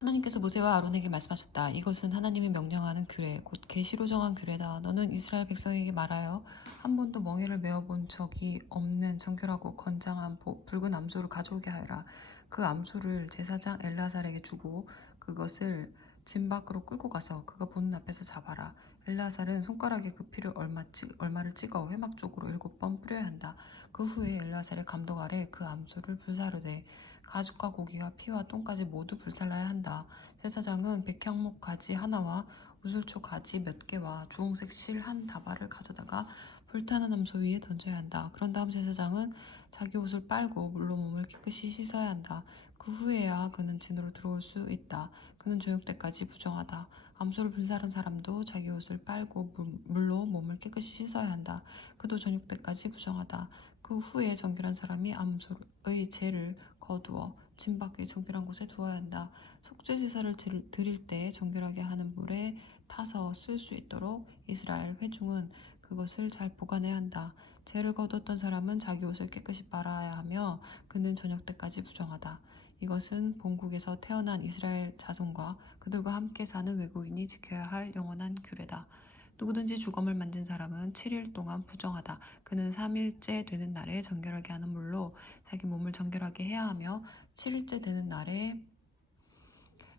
하나님께서 모세와 아론에게 말씀하셨다. 이것은 하나님이 명령하는 규례, 곧 계시로 정한 규례다. 너는 이스라엘 백성에게 말하여 한 번도 멍에를 메어본 적이 없는 정결하고 건장한 붉은 암소를 가져오게 하여라. 그 암소를 제사장 엘르아살에게 주고 그것을 진 밖으로 끌고 가서 그가 보는 앞에서 잡아라. 엘르아살은 손가락에 그 피를 얼마를 찍어 회막 쪽으로 7번 뿌려야 한다. 그 후에 엘르아살의 감독 아래 그 암소를 불사르되 가죽과 고기와 피와 똥까지 모두 불살라야 한다. 제사장은 백향목 가지 하나와 우슬초 가지 몇 개와 주홍색 실 한 다발을 가져다가 불타는 암소 위에 던져야 한다. 그런 다음 제사장은 자기 옷을 빨고 물로 몸을 깨끗이 씻어야 한다. 그 후에야 그는 진으로 들어올 수 있다. 그는 저녁 때까지 부정하다. 암소를 불살은 사람도 자기 옷을 빨고 물로 몸을 깨끗이 씻어야 한다. 그도 저녁 때까지 부정하다. 그 후에 정결한 사람이 암소의 죄를 거두어 진 밖의 정결한 곳에 두어야 한다. 속죄제사를 드릴 때 정결하게 하는 물에 타서 쓸 수 있도록 이스라엘 회중은 그것을 잘 보관해야 한다. 죄를 거두었던 사람은 자기 옷을 깨끗이 빨아야 하며 그는 저녁 때까지 부정하다. 이것은 본국에서 태어난 이스라엘 자손과 그들과 함께 사는 외국인이 지켜야 할 영원한 규례다. 누구든지 주검을 만진 사람은 7일 동안 부정하다. 그는 3일째 되는 날에 정결하게 하는 물로 자기 몸을 정결하게 해야 하며 7일째 되는 날에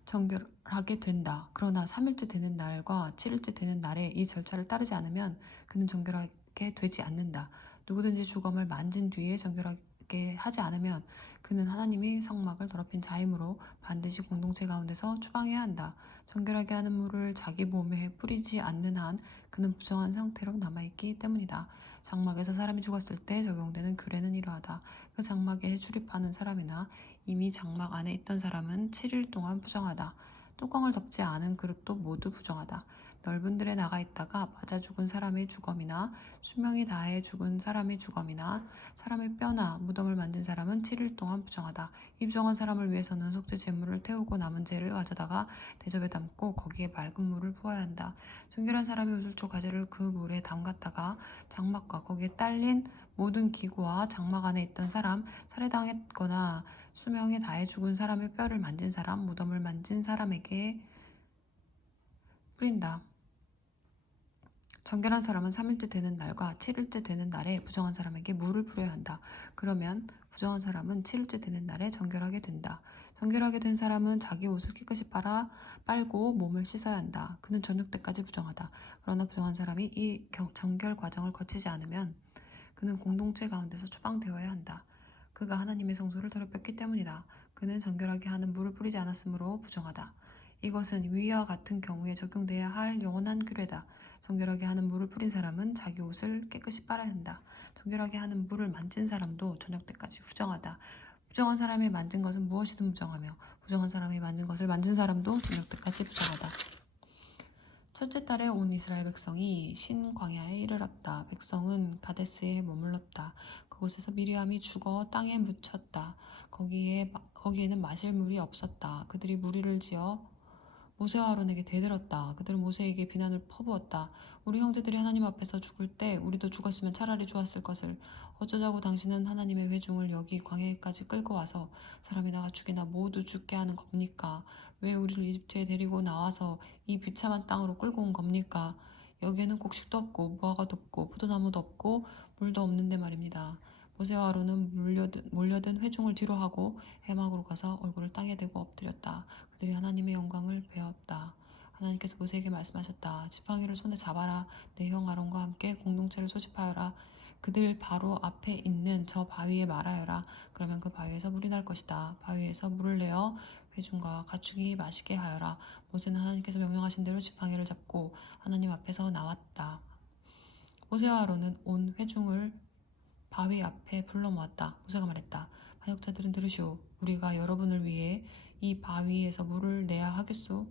정결하게 된다. 그러나 3일째 되는 날과 7일째 되는 날에 이 절차를 따르지 않으면 그는 정결하게 되지 않는다. 누구든지 주검을 만진 뒤에 정결하게 하지 않으면 그는 하나님이 성막을 더럽힌 자이므로 반드시 공동체 가운데서 추방해야 한다. 정결하게 하는 물을 자기 몸에 뿌리지 않는 한 그는 부정한 상태로 남아있기 때문이다. 장막에서 사람이 죽었을 때 적용되는 규례는 이러하다. 그 장막에 출입하는 사람이나 이미 장막 안에 있던 사람은 7일 동안 부정하다. 뚜껑을 덮지 않은 그릇도 모두 부정하다. 넓은 들에 나가 있다가 맞아 죽은 사람의 주검이나 수명이 다해 죽은 사람의 주검이나 사람의 뼈나 무덤을 만진 사람은 7일 동안 부정하다. 이 부정한 사람을 위해서는 속죄 제물을 태우고 남은 재를 가져다가 대접에 담고 거기에 맑은 물을 부어야 한다. 정결한 사람이 우슬초 가지를 그 물에 담갔다가 장막과 거기에 딸린 모든 기구와 장막 안에 있던 사람, 살해당했거나 수명에 다해 죽은 사람의 뼈를 만진 사람, 무덤을 만진 사람에게 뿌린다. 정결한 사람은 3일째 되는 날과 7일째 되는 날에 부정한 사람에게 물을 뿌려야 한다. 그러면 부정한 사람은 7일째 되는 날에 정결하게 된다. 정결하게 된 사람은 자기 옷을 깨끗이 빨고 몸을 씻어야 한다. 그는 저녁 때까지 부정하다. 그러나 부정한 사람이 이 정결 과정을 거치지 않으면 그는 공동체 가운데서 추방되어야 한다. 그가 하나님의 성소를 더럽혔기 때문이다. 그는 정결하게 하는 물을 뿌리지 않았으므로 부정하다. 이것은 위와 같은 경우에 적용돼야 할 영원한 규례다. 정결하게 하는 물을 뿌린 사람은 자기 옷을 깨끗이 빨아야 한다. 정결하게 하는 물을 만진 사람도 저녁 때까지 부정하다. 부정한 사람이 만진 것은 무엇이든 부정하며 부정한 사람이 만진 것을 만진 사람도 저녁 때까지 부정하다. 첫째 달에 온 이스라엘 백성이 신 광야에 이르렀다. 백성은 가데스에 머물렀다. 그곳에서 미리암이 죽어 땅에 묻혔다. 거기에는 마실 물이 없었다. 그들이 무리를 지어 모세와 아론에게 대들었다. 그들은 모세에게 비난을 퍼부었다. 우리 형제들이 하나님 앞에서 죽을 때 우리도 죽었으면 차라리 좋았을 것을. 어쩌자고 당신은 하나님의 회중을 여기 광야에까지 끌고 와서 사람이나 가축이나 모두 죽게 하는 겁니까? 왜 우리를 이집트에 데리고 나와서 이 비참한 땅으로 끌고 온 겁니까? 여기에는 곡식도 없고 무화과도 없고 포도나무도 없고 물도 없는데 말입니다. 모세와 아론은 몰려든 회중을 뒤로 하고 해막으로 가서 얼굴을 땅에 대고 엎드렸다. 그들이 하나님의 영광을 배웠다. 하나님께서 모세에게 말씀하셨다. 지팡이를 손에 잡아라. 내 형 아론과 함께 공동체를 소집하여라. 그들 바로 앞에 있는 저 바위에 말하여라. 그러면 그 바위에서 물이 날 것이다. 바위에서 물을 내어 회중과 가축이 마시게 하여라. 모세는 하나님께서 명령하신 대로 지팡이를 잡고 하나님 앞에서 나왔다. 모세와 아론은 온 회중을 바위 앞에 불러 모았다. 모세가 말했다. 반역자들은 들으시오. 우리가 여러분을 위해 이 바위에서 물을 내야 하겠소.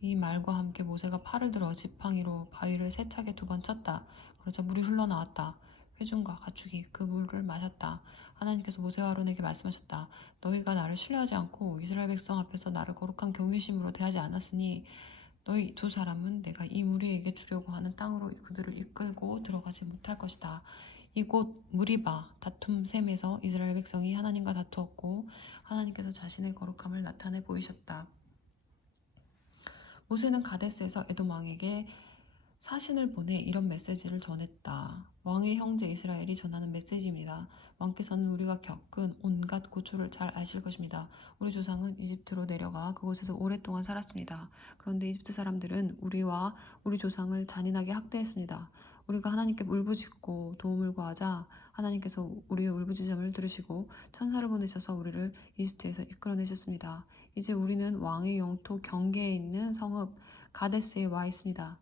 이 말과 함께 모세가 팔을 들어 지팡이로 바위를 세차게 2번 쳤다. 그러자 물이 흘러나왔다. 회중과 가축이 그 물을 마셨다. 하나님께서 모세와 아론에게 말씀하셨다. 너희가 나를 신뢰하지 않고 이스라엘 백성 앞에서 나를 거룩한 경외심으로 대하지 않았으니 너희 2사람은 내가 이 무리에게 주려고 하는 땅으로 그들을 이끌고 들어가지 못할 것이다. 이곳 무리바 다툼 셈에서 이스라엘 백성이 하나님과 다투었고 하나님께서 자신의 거룩함을 나타내 보이셨다. 모세는 가데스에서 에돔 왕에게 사신을 보내 이런 메시지를 전했다. 왕의 형제 이스라엘이 전하는 메시지입니다. 왕께서는 우리가 겪은 온갖 고초를 잘 아실 것입니다. 우리 조상은 이집트로 내려가 그곳에서 오랫동안 살았습니다. 그런데 이집트 사람들은 우리와 우리 조상을 잔인하게 학대했습니다. 우리가 하나님께 울부짖고 도움을 구하자 하나님께서 우리의 울부짖음을 들으시고 천사를 보내셔서 우리를 이집트에서 이끌어내셨습니다. 이제 우리는 왕의 영토 경계에 있는 성읍 가데스에 와 있습니다.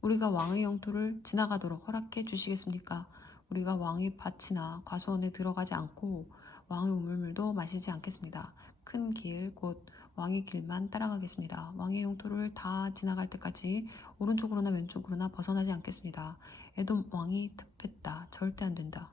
우리가 왕의 영토를 지나가도록 허락해 주시겠습니까? 우리가 왕의 밭이나 과수원에 들어가지 않고 왕의 우물물도 마시지 않겠습니다. 큰 길, 곧 왕의 길만 따라가겠습니다. 왕의 영토를 다 지나갈 때까지 오른쪽으로나 왼쪽으로나 벗어나지 않겠습니다. 에돔 왕이 답했다. 절대 안 된다.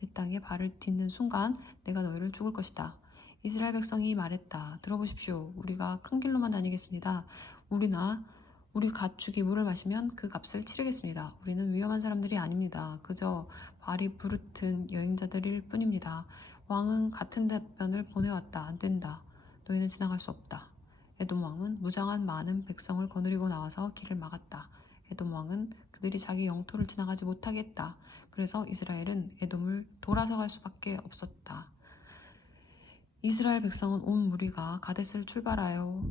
내 땅에 발을 딛는 순간 내가 너희를 죽을 것이다. 이스라엘 백성이 말했다. 들어보십시오. 우리가 큰 길로만 다니겠습니다. 우리 가축이 물을 마시면 그 값을 치르겠습니다. 우리는 위험한 사람들이 아닙니다. 그저 발이 부르튼 여행자들일 뿐입니다. 왕은 같은 답변을 보내왔다. 안 된다. 너희는 지나갈 수 없다. 에돔 왕은 무장한 많은 백성을 거느리고 나와서 길을 막았다. 에돔 왕은 그들이 자기 영토를 지나가지 못하게 했다. 그래서 이스라엘은 에돔을 돌아서 갈 수밖에 없었다. 이스라엘 백성은 온 무리가 가데스를 출발하여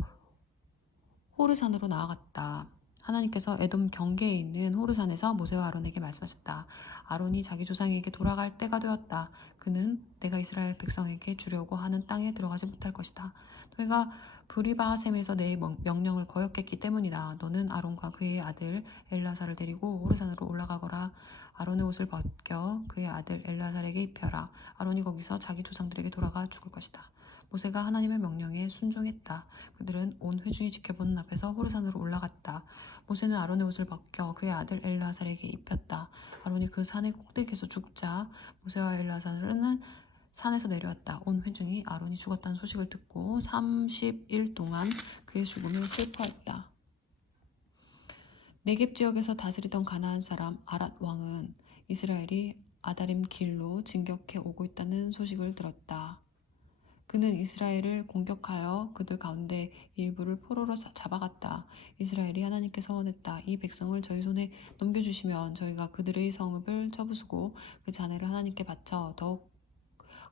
호르산으로 나아갔다. 하나님께서 에돔 경계에 있는 호르산에서 모세와 아론에게 말씀하셨다. 아론이 자기 조상에게 돌아갈 때가 되었다. 그는 내가 이스라엘 백성에게 주려고 하는 땅에 들어가지 못할 것이다. 너희가 브리바하셈에서 내 명령을 거역했기 때문이다. 너는 아론과 그의 아들 엘라사를 데리고 호르산으로 올라가거라. 아론의 옷을 벗겨 그의 아들 엘라살에게 입혀라. 아론이 거기서 자기 조상들에게 돌아가 죽을 것이다. 모세가 하나님의 명령에 순종했다. 그들은 온 회중이 지켜보는 앞에서 호르산으로 올라갔다. 모세는 아론의 옷을 벗겨 그의 아들 엘라살에게 입혔다. 아론이 그 산의 꼭대기에서 죽자 모세와 엘라살은 산에서 내려왔다. 온 회중이 아론이 죽었다는 소식을 듣고 30일 동안 그의 죽음을 슬퍼했다. 네겝 지역에서 다스리던 가나안 사람 아랏 왕은 이스라엘이 아다림 길로 진격해 오고 있다는 소식을 들었다. 그는 이스라엘을 공격하여 그들 가운데 일부를 포로로 잡아갔다. 이스라엘이 하나님께 서원했다. 이 백성을 저희 손에 넘겨주시면 저희가 그들의 성읍을 쳐부수고 그 잔해를 하나님께 바쳐 더욱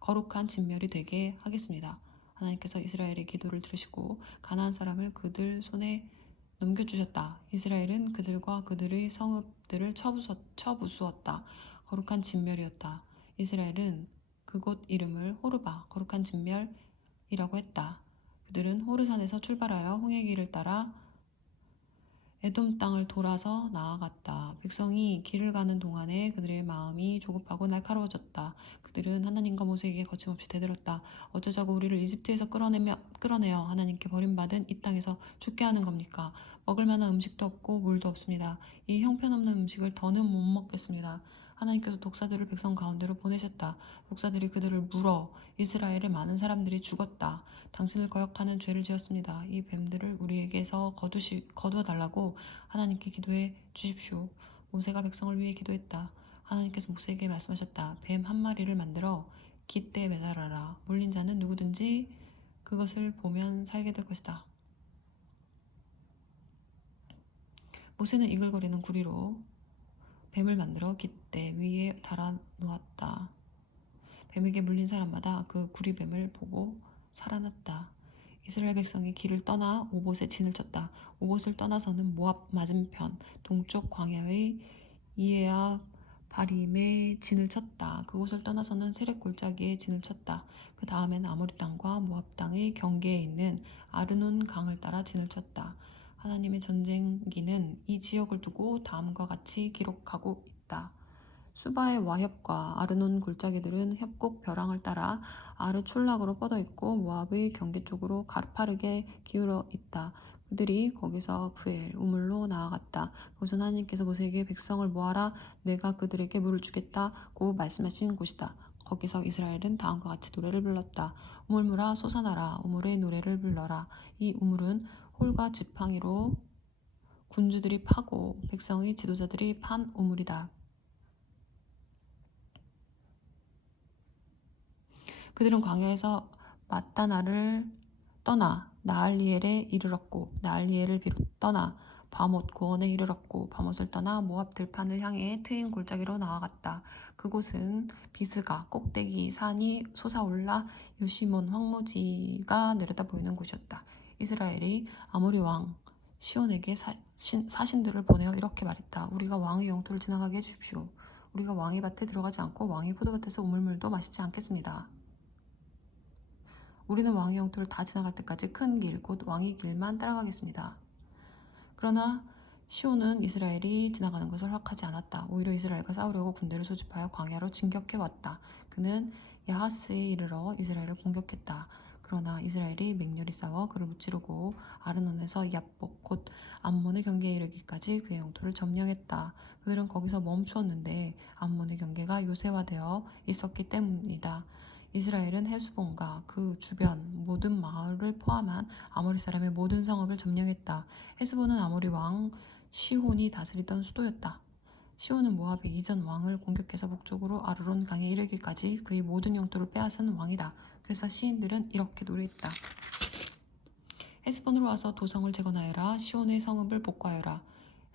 거룩한 진멸이 되게 하겠습니다. 하나님께서 이스라엘의 기도를 들으시고 가나안 사람을 그들 손에 넘겨주셨다. 이스라엘은 그들과 그들의 성읍들을 쳐부수었다. 거룩한 진멸이었다. 이스라엘은 그곳 이름을 호르바, 거룩한 진멸이라고 했다. 그들은 호르산에서 출발하여 홍해 길을 따라 에돔 땅을 돌아서 나아갔다. 백성이 길을 가는 동안에 그들의 마음이 조급하고 날카로워졌다. 그들은 하나님과 모세에게 거침없이 대들었다. 어쩌자고 우리를 이집트에서 끌어내어 하나님께 버림받은 이 땅에서 죽게 하는 겁니까? 먹을 만한 음식도 없고 물도 없습니다. 이 형편없는 음식을 더는 못 먹겠습니다. 하나님께서 독사들을 백성 가운데로 보내셨다. 독사들이 그들을 물어 이스라엘의 많은 사람들이 죽었다. 당신을 거역하는 죄를 지었습니다. 이 뱀들을 우리에게서 거두어 달라고 하나님께 기도해 주십시오. 모세가 백성을 위해 기도했다. 하나님께서 모세에게 말씀하셨다. 뱀 한 마리를 만들어 깃대에 매달아라. 물린 자는 누구든지 그것을 보면 살게 될 것이다. 모세는 이글거리는 구리로 뱀을 만들어 깃대 위에 달아 놓았다. 뱀에게 물린 사람마다 그 구리뱀을 보고 살아났다. 이스라엘 백성이 길을 떠나 오봇에 진을 쳤다. 오봇을 떠나서는 모압 맞은편 동쪽 광야의 이에야 바림에 진을 쳤다. 그곳을 떠나서는 세렉 골짜기에 진을 쳤다. 그 다음엔 아모리 땅과 모압 땅의 경계에 있는 아르논 강을 따라 진을 쳤다. 하나님의 전쟁기는 이 지역을 두고 다음과 같이 기록하고 있다. 수바의 와협과 아르논 골짜기들은 협곡 벼랑을 따라 아르촐락으로 뻗어 있고 모압의 경계 쪽으로 가파르게 기울어 있다. 그들이 거기서 브엘 우물로 나아갔다. 그것은 하나님께서 모세에게 백성을 모아라 내가 그들에게 물을 주겠다고 말씀하신 곳이다. 거기서 이스라엘은 다음과 같이 노래를 불렀다. 우물물아 솟아나라 우물의 노래를 불러라. 이 우물은 홀과 지팡이로 군주들이 파고 백성의 지도자들이 판 우물이다. 그들은 광야에서 맞다나를 떠나 나알리엘에 이르렀고 나알리엘을 떠나 바못 고원에 이르렀고 바못을 떠나 모압 들판을 향해 트인 골짜기로 나아갔다. 그곳은 비스가 꼭대기 산이 솟아올라 요시몬 황무지가 내려다 보이는 곳이었다. 이스라엘이 아모리 왕 시온에게 사신들을 보내어 이렇게 말했다. 우리가 왕의 영토를 지나가게 해주십시오. 우리가 왕의 밭에 들어가지 않고 왕의 포도밭에서 우물물도 마시지 않겠습니다. 우리는 왕의 영토를 다 지나갈 때까지 큰 길, 곧 왕의 길만 따라가겠습니다. 그러나 시온은 이스라엘이 지나가는 것을 허락하지 않았다. 오히려 이스라엘과 싸우려고 군대를 소집하여 광야로 진격해왔다. 그는 야하스에 이르러 이스라엘을 공격했다. 그러나 이스라엘이 맹렬히 싸워 그를 무찌르고 아르논에서 얍복 곧 암몬의 경계에 이르기까지 그의 영토를 점령했다. 그들은 거기서 멈추었는데 암몬의 경계가 요새화되어 있었기 때문이다. 이스라엘은 헬스본과 그 주변 모든 마을을 포함한 아모리 사람의 모든 성읍을 점령했다. 헬스본은 아모리 왕 시혼이 다스리던 수도였다. 시혼은 모압의 이전 왕을 공격해서 북쪽으로 아르론 강에 이르기까지 그의 모든 영토를 빼앗은 왕이다. 그래서 시인들은 이렇게 노래했다. 헬스본으로 와서 도성을 재건하여라. 시온의 성읍을 복구하여라.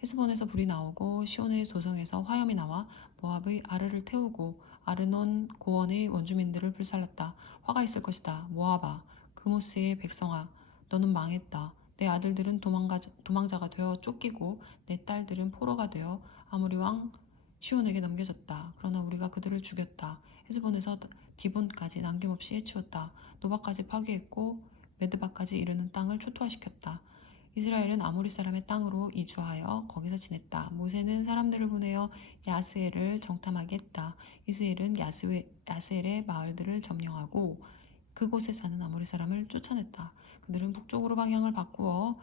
헬스본에서 불이 나오고 시온의 도성에서 화염이 나와 모압의 아르를 태우고 아르논 고원의 원주민들을 불살랐다. 화가 있을 것이다. 모압아, 그모스의 백성아, 너는 망했다. 내 아들들은 도망자가 되어 쫓기고 내 딸들은 포로가 되어 아모리 왕 시온에게 넘겨졌다. 그러나 우리가 그들을 죽였다. 헬스본에서 디본까지 남김없이 해치웠다. 노바까지 파괴했고 메드바까지 이르는 땅을 초토화시켰다. 이스라엘은 아모리 사람의 땅으로 이주하여 거기서 지냈다. 모세는 사람들을 보내어 야스엘을 정탐하게 했다. 이스라엘은 야스엘의 마을들을 점령하고 그곳에 사는 아모리 사람을 쫓아냈다. 그들은 북쪽으로 방향을 바꾸어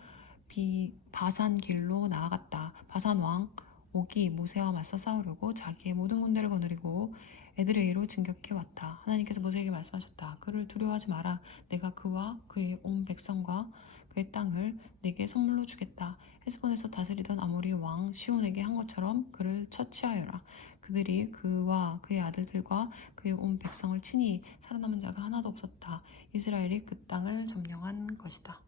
바산 길로 나아갔다. 바산 왕 옥이 모세와 맞서 싸우려고 자기의 모든 군대를 거느리고 에드레이로 진격해 왔다. 하나님께서 모세에게 말씀하셨다. 그를 두려워하지 마라. 내가 그와 그의 온 백성과 그의 땅을 내게 선물로 주겠다. 헤스본에서 다스리던 아모리 왕 시온에게 한 것처럼 그를 처치하여라. 그들이 그와 그의 아들들과 그의 온 백성을 치니 살아남은 자가 하나도 없었다. 이스라엘이 그 땅을 점령한 것이다.